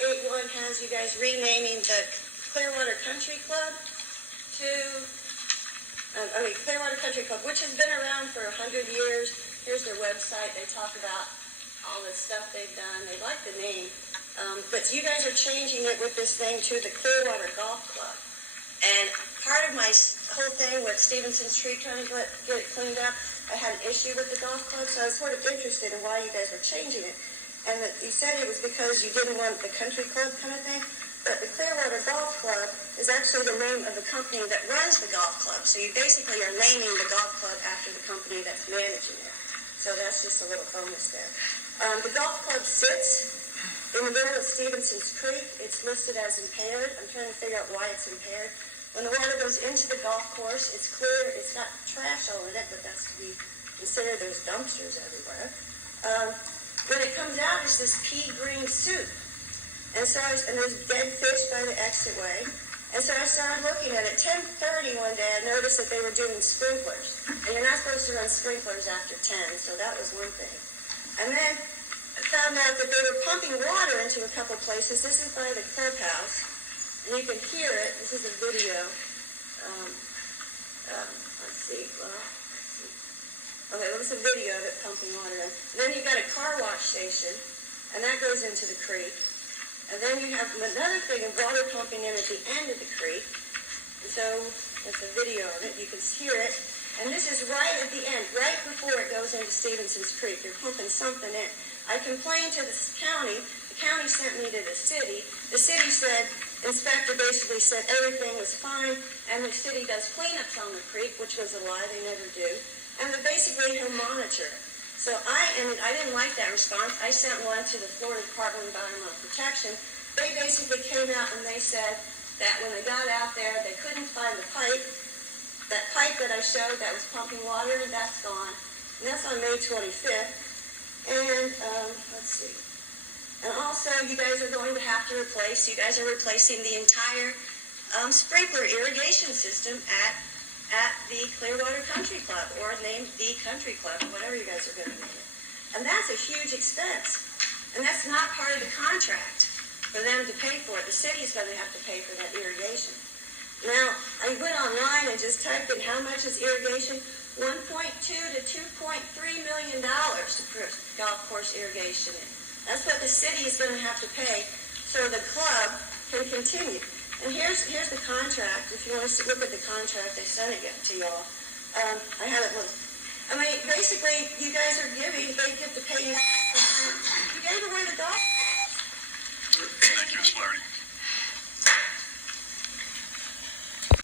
81 has you guys renaming the Clearwater Country Club to, Clearwater Country Club, which has been around for 100 years. Here's their website. They talk about all the stuff they've done. They like the name. But you guys are changing it with this thing to the Clearwater Golf Club. And part of my whole thing with Stevenson's tree trying to get it cleaned up, I had an issue with the golf club, so I was sort of interested in why you guys were changing it. And you said it was because you didn't want the country club kind of thing, but the Clearwater Golf Club is actually the name of the company that runs the golf club. So you basically are naming the golf club after the company that's managing it. So that's just a little bonus there. The golf club sits in the middle of Stevenson's Creek. It's listed as impaired. I'm trying to figure out why it's impaired. When the water goes into the golf course, it's clear. It's got trash all in it, but that's to be considered. There's dumpsters everywhere. When it comes out, it's this pea green soup. And there's dead fish by the exitway. And so I started looking at it. 10:30 one day, I noticed that they were doing sprinklers. And you're not supposed to run sprinklers after 10, so that was one thing. And then I found out that they were pumping water into a couple places. This is by the clubhouse. And you can hear it. This is a video. Let's see. Okay, well, it's a video of it pumping water in. And then you've got a car wash station, and that goes into the creek. And then you have another thing of water pumping in at the end of the creek. And so that's a video of it. You can hear it. And this is right at the end, right before it goes into Stevenson's Creek. They're pumping something in. I complained to the county. The county sent me to the city. The city said, inspector basically said everything was fine, and the city does cleanups on the creek, which was a lie. They never do. And they basically he'll monitor it. So I didn't like that response. I sent one to the Florida Department of Environmental Protection. They basically came out and they said that when they got out there, they couldn't find the pipe. That pipe that I showed that was pumping water, that's gone. And that's on May 25th. And let's see. And also, you guys are going to have to you guys are replacing the entire sprinkler irrigation system at the Clearwater Country Club, or named the Country Club, whatever you guys are going to name it. And that's a huge expense. And that's not part of the contract for them to pay for it. The city's going to have to pay for that irrigation. Now, I went online and just typed in how much is irrigation. $1.2 to $2.3 million to put golf course irrigation in. That's what the city is going to have to pay so the club can continue. And here's the contract. If you want to look at the contract, they sent it to y'all. I have it look. I mean, basically, you guys are they get to pay you. You gave away the golf course. Thank you, Ms. Larry.